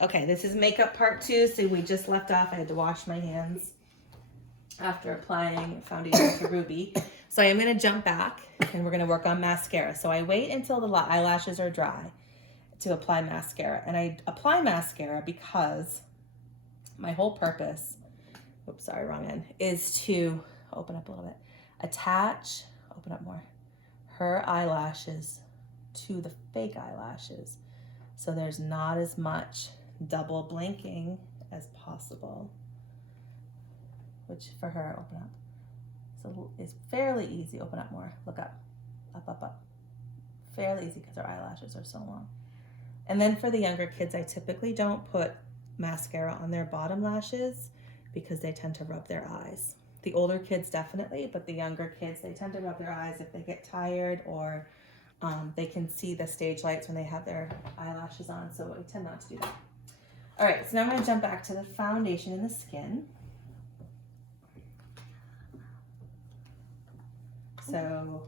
Okay, this is makeup part 2. So we just left off. I had to wash my hands after applying foundation to Ruby. So I am going to jump back and we're going to work on mascara. So I wait until the eyelashes are dry to apply mascara. And I apply mascara because my whole purpose, oops, sorry, wrong end, is to open up a little bit, attach, open up more, her eyelashes to the fake eyelashes. So there's not as much double blinking as possible, which for her, open up. So it's fairly easy. Open up more, look up, up, up, up. Fairly easy because her eyelashes are so long. And then for the younger kids, I typically don't put mascara on their bottom lashes because they tend to rub their eyes. The older kids definitely, but the younger kids, they tend to rub their eyes if they get tired or they can see the stage lights when they have their eyelashes on, so I tend not to do that. All right, so now I'm going to jump back to the foundation and the skin. So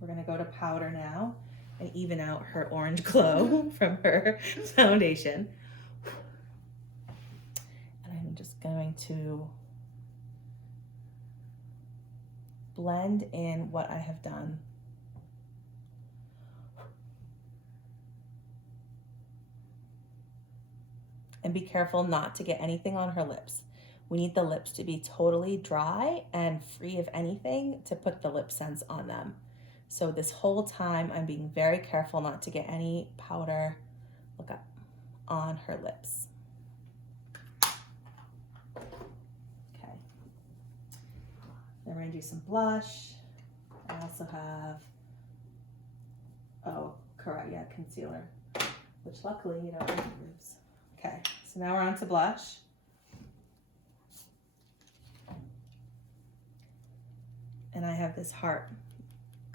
we're going to go to powder now and even out her orange glow from her foundation. And I'm just going to blend in what I have done. And be careful not to get anything on her lips. We need the lips to be totally dry and free of anything to put the lip sense on them. So this whole time I'm being very careful not to get any powder, look up, on her lips. Okay. Then we're gonna do some blush. I also have, oh, correct, yeah, concealer, which luckily you don't use. Okay, so now we're on to blush. And I have this heart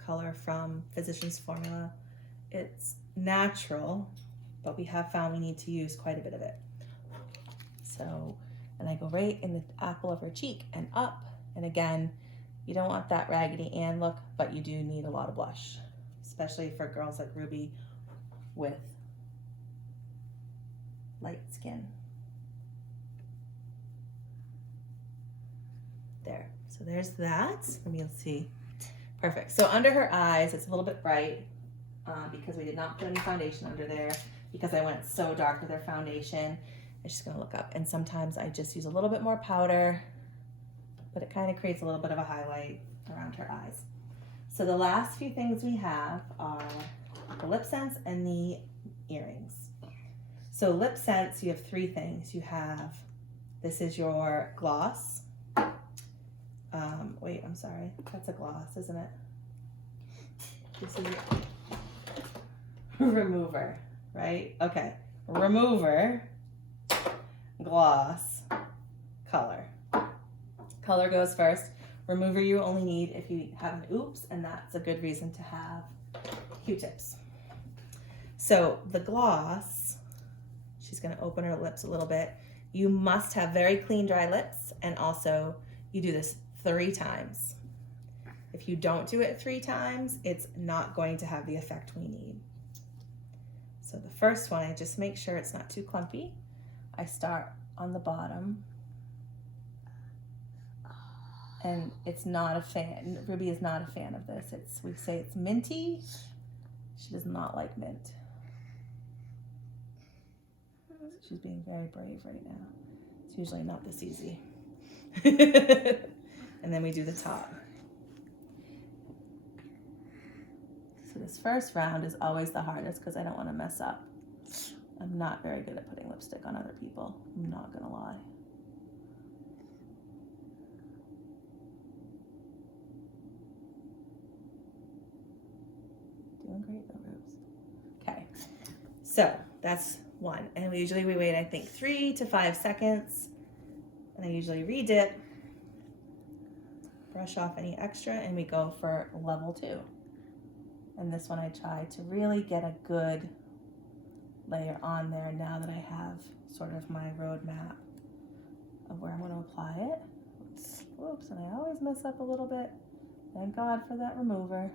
color from Physicians Formula. It's natural, but we have found we need to use quite a bit of it. So, and I go right in the apple of her cheek and up. And again, you don't want that Raggedy Ann look, but you do need a lot of blush, especially for girls like Ruby with light skin. There, so there's that. Let me see. Perfect. So under her eyes, it's a little bit bright because we did not put any foundation under there because I went so dark with her foundation. I'm just gonna look up, and sometimes I just use a little bit more powder, but it kind of creates a little bit of a highlight around her eyes. So the last few things we have are the lip sense and the earrings. So lip sense, you have 3 things. You have, this is your gloss. Wait, I'm sorry. That's a gloss, isn't it? This is your remover, right? Okay. Remover, gloss, color. Color goes first. Remover you only need if you have an oops, and that's a good reason to have Q-tips. So the gloss, she's going to open her lips a little bit. You must have very clean, dry lips, and also you do this 3 times. If you don't do it 3 times, it's not going to have the effect we need. So the first one, I just make sure it's not too clumpy. I start on the bottom, and it's not a fan. Ruby is not a fan of this. We say it's minty. She does not like mint. She's being very brave right now. It's usually not this easy. And then we do the top. So this first round is always the hardest because I don't want to mess up. I'm not very good at putting lipstick on other people. I'm not gonna lie. Doing great though, Rose. Okay, so that's one. And we wait, I think 3 to 5 seconds. And I usually re-dip, brush off any extra, and we go for level 2. And this one I try to really get a good layer on there now that I have sort of my roadmap of where I'm going to apply it. Whoops, and I always mess up a little bit. Thank God for that remover.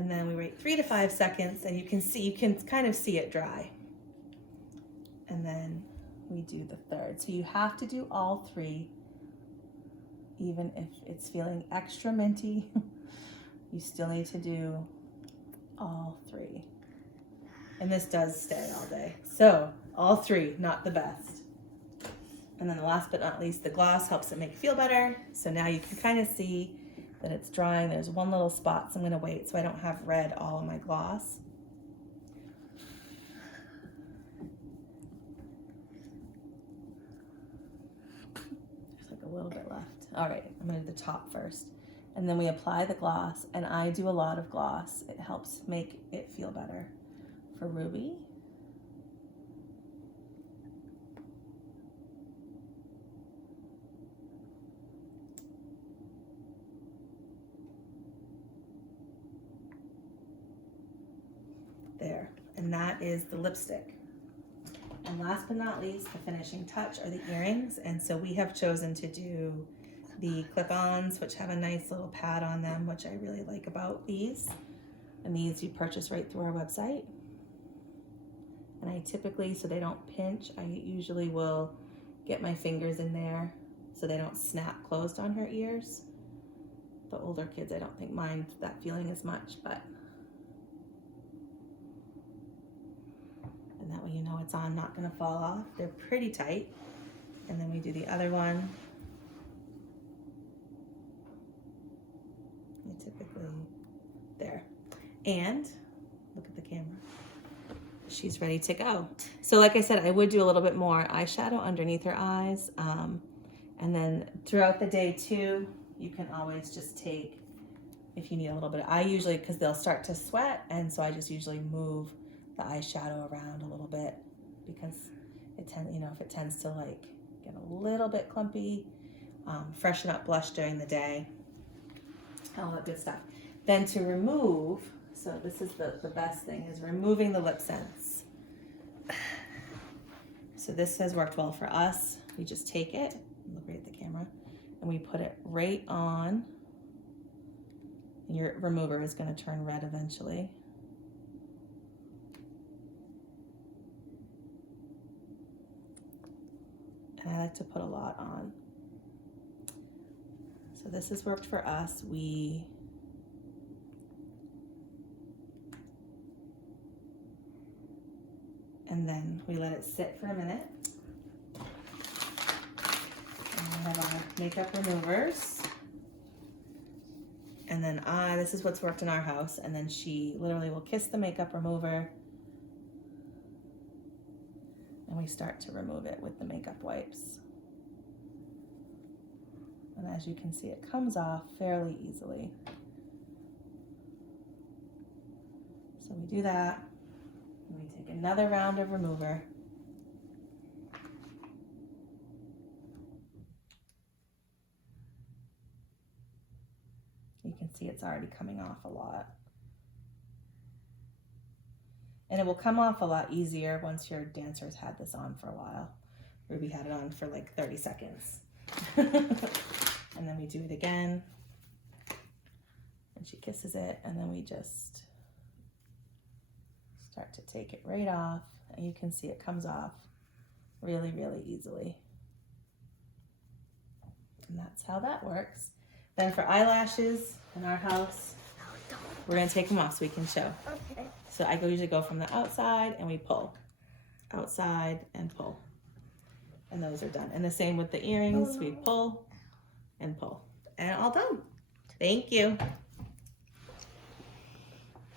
And then we wait 3 to 5 seconds, and you can kind of see it dry. And then we do the third. So you have to do all 3, even if it's feeling extra minty, you still need to do all 3. And this does stay all day. So all 3, not the best. And then the last but not least, the gloss helps it make it feel better. So now you can kind of see that it's drying. There's one little spot, so I'm gonna wait so I don't have red all in my gloss. There's like a little bit left. All right, I'm gonna do the top first. And then we apply the gloss, and I do a lot of gloss. It helps make it feel better for Ruby. There, and that is the lipstick. And last but not least, the finishing touch are the earrings. And so we have chosen to do the clip-ons, which have a nice little pad on them, which I really like about these. And these you purchase right through our website. And I typically, so they don't pinch, I usually will get my fingers in there so they don't snap closed on her ears. The older kids, I don't think mind that feeling as much, but and that way you know it's on, not gonna fall off. They're pretty tight. And then we do the other one. You typically, there. And look at the camera. She's ready to go. So like I said, I would do a little bit more eyeshadow underneath her eyes. And then throughout the day too, you can always just take, if you need a little bit, I usually, because they'll start to sweat, and so I just usually move the eyeshadow around a little bit because it if it tends to like get a little bit clumpy, freshen up blush during the day, all that good stuff. Then to remove, so this is the best thing, is removing the lip sense. So this has worked well for us. We just take it, look right at the camera, and we put it right on. Your remover is going to turn red eventually. And I like to put a lot on. So this has worked for us. And then we let it sit for a minute. And we have our makeup removers. And then this is what's worked in our house. And then she literally will kiss the makeup remover. And we start to remove it with the makeup wipes. And as you can see, it comes off fairly easily. So we do that. And we take another round of remover. You can see it's already coming off a lot. And it will come off a lot easier once your dancer's had this on for a while. Ruby had it on for like 30 seconds. And then we do it again. And she kisses it, and then we just start to take it right off. And you can see it comes off really, really easily. And that's how that works. Then for eyelashes in our house, we're gonna take them off so we can show. Okay. So I usually go from the outside and we pull. Outside and pull. And those are done. And the same with the earrings, we pull and pull. And all done. Thank you.